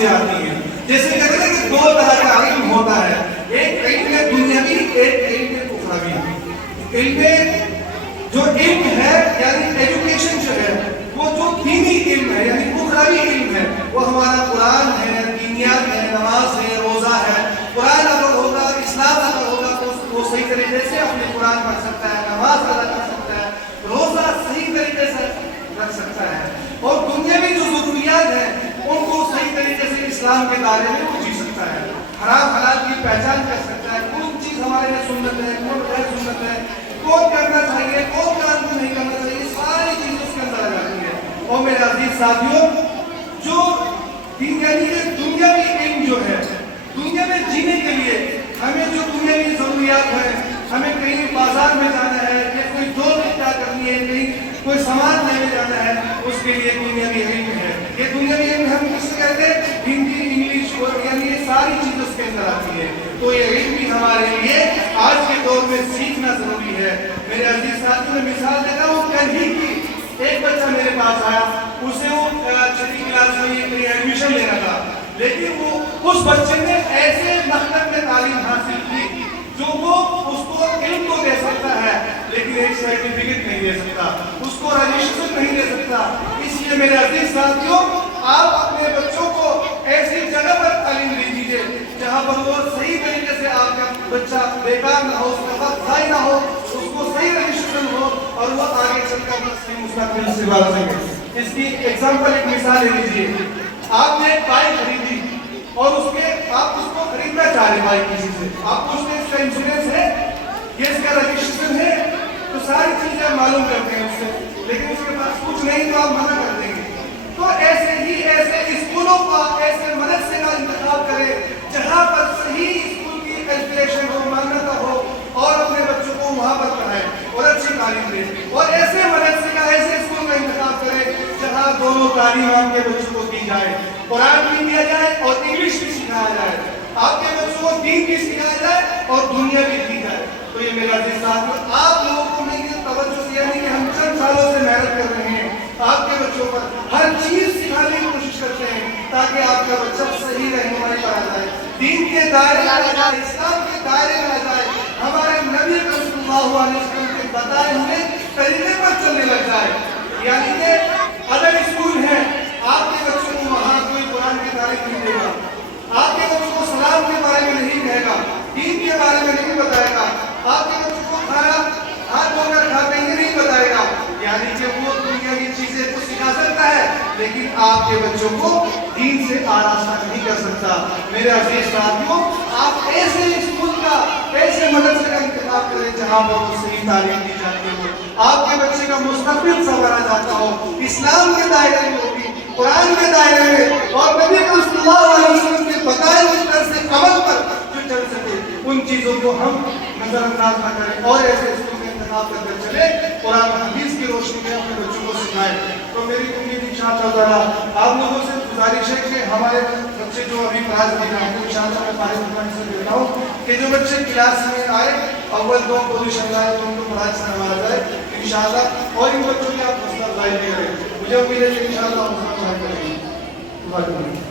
چیزیں آتی ہیں. جیسے کہتے ہیں کہ دو طرح کا علم ہوتا ہے, ایک علم دنیاوی, ایک علم اخروی. علم جو علم ہے یعنی ایجوکیشن جو ہے وہ جو دینی علم ہے یعنی اخروی علم ہے, وہ ہمارا قرآن ہے, دینیات ہے, نماز ہے, روزہ ہے. قرآن اگر ہوگا, اسلام اگر ہوگا تو وہ صحیح طریقے سے اپنے قرآن پڑھ سکتا ہے, نماز ادا کر سکتا ہے, روزہ صحیح طریقے سے رکھ سکتا ہے, اور دنیاوی جو ضروریات ہیں ان کو صحیح طریقے سے اسلام کے دائرے میں وہ جی سکتا ہے, حرام حلال کی پہچان کر سکتا ہے, کون چیز ہمارے لیے سنت ہے, کون غیر سنت ہے, کون کرنا چاہیے, کون کام نہیں کرنا چاہیے, ساری چیزیں اس کے اندر آ جاتی ہے. اور میرے عزیز ساتھیوں, جو دنیاوی علم جو ہے, دنیا میں جینے کے لیے ہمیں جو دنیاوی ضروریات ہیں, ہمیں کہیں بازار میں جانا ہے یا کوئی دوست اکٹھا کرنی ہے, کہیں کوئی سامان لینے جانا ہے, اس کے لیے دنیاوی علم ہے. یہ دنیاوی علم ہم کس سے کہتے ہیں؟ ہندی, انگلش, یعنی یہ ساری چیزیں اس کے اندر آتی ہے. تو یہ علم بھی ہمارے لیے آج کے دور میں سیکھنا ضروری ہے. میرے عزیز ساتھیوں نے مثال دیتا ہوں, کل ہی کی ایک بچہ میرے پاس آیا, اسے وہ چھٹی کلاس میں ایڈمیشن لینا تھا, لیکن وہ اس بچے نے ایسے مکتب میں تعلیم حاصل کی جو وہ اس کو علم تو دے سکتا ہے لیکن ایک سرٹیفکیٹ نہیں دے سکتا, اس کو رجسٹریشن نہیں دے سکتا. اس لیے میرے عزیز ساتھیوں, آپ اپنے بچوں کو ایسی جگہ پر تعلیم دیجیے جہاں پر وہ صحیح طریقے سے آپ کا بچہ بیکار نہ ہو, اس کا وقت ضائع نہ ہو, اس کو صحیح رجسٹریشن ہو اور وہ آگے چل کر صحیح مستقبل سے بات سکے. اس کی ایگزامپل, ایک مثال لے لیجیے. آپ نے ایک بائک خریدی اور آپ اس کو خریدنا چاہ رہے بائک کسی سے, آپ پوچھتے ہیں اس کا انشورنس ہے, یہ اس کا رجسٹریشن ہے, تو ساری چیزیں معلوم کرتے ہیں اس سے, لیکن اس کے پاس کچھ نہیں تو آپ منع کر دیں گے. تو ایسے ہی ایسے اسکولوں کا, ایسے مدرسے کا انتخاب کرے جہاں پر صحیح اسکول کی کیلکولیشن ہو, مانتا ہو, اور اپنے بچوں کو وہاں پر پڑھائے اور اچھی تعلیم دے. اور ایسے مدرسے کا, ایسے اسکول کا انتخاب کرے جہاں دونوں تعلیم آپ کے بچوں کو دی جائے, قرآن بھی دیا جائے اور انگلش بھی سکھایا جائے, آپ کے بچوں کو دین بھی سکھایا جائے اور دنیا بھی دی جائے. تو یہ میرا عزیز ساتھیوں, آپ لوگوں کو میں یہ توجہ دیا نہیں کہ ہم چند سالوں سے محنت کر رہے ہیں, آپ کے بچوں پر ہر چیز سکھانے کی کوشش کرتے ہیں تاکہ آپ کا بچہ صحیح رہنمائی پر آ جائے, دین کے دائرے میں آ جائے, اسلام کے دائرے میں آ جائے, ہمارے نبی صلی اللہ علیہ وسلم کے بتائے ہوئے طریقے پر چلنے لگ جائے. یعنی کہ اگر اسکول ہے, آپ کے بچوں کو وہاں کوئی قرآن کی تعلیم نہیں دے گا, آپ کے بچوں کو سلام کے بارے میں نہیں کہے گا, دین کے بارے میں نہیں بتائے گا, آپ کے بچوں کو کھانا ہاتھ دھو کر کھاتے ہیں نہیں بتائے گا. یعنی کہ وہ دنیا کی چیزیں تو سکھا سکتا ہے لیکن آپ کے بچوں کو دین سے آراستہ نہیں کر سکتا. میرے عزیز ساتھیوں, آپ ایسے اسکول کا, ایسے مدرسے کا انتخاب کریں جہاں پر وہ صحیح تعلیم دی جاتی ہو, آپ کے بچے کا مستقبل سنوارا جاتا ہو, اسلام کے دائرے میں ہوگی, قرآن کے دائرے میں, اور نبی صلی اللہ علیہ وسلم کے بتائے ہوئے طرز عمل پر جو چل سکے, ان چیزوں کو ہم نظر انداز نہ کریں اور ایسے اسکول کا انتخاب کر کر چلے, قرآن حدیث کی روشنی میں اپنے بچوں کو سکھائیں. تو میری امید انشاءاللہ تعالی آپ لوگوں سے گزارش ہے کہ ہمارے بچے جو ابھی کلاس دے رہے ہیں, انشاءاللہ میں فارغ ہونے سے کہتا ہوں کہ جو بچے کلاس میں آئے اول دو پوزیشن لائے تو ان کو پڑھائی سے نوازا جائے انشاءاللہ, اور ان بچوں کی آپ حوصلہ افزائی کریں. مجھے امید ہے کہ انشاءاللہ ہم پڑھائی کریں گے.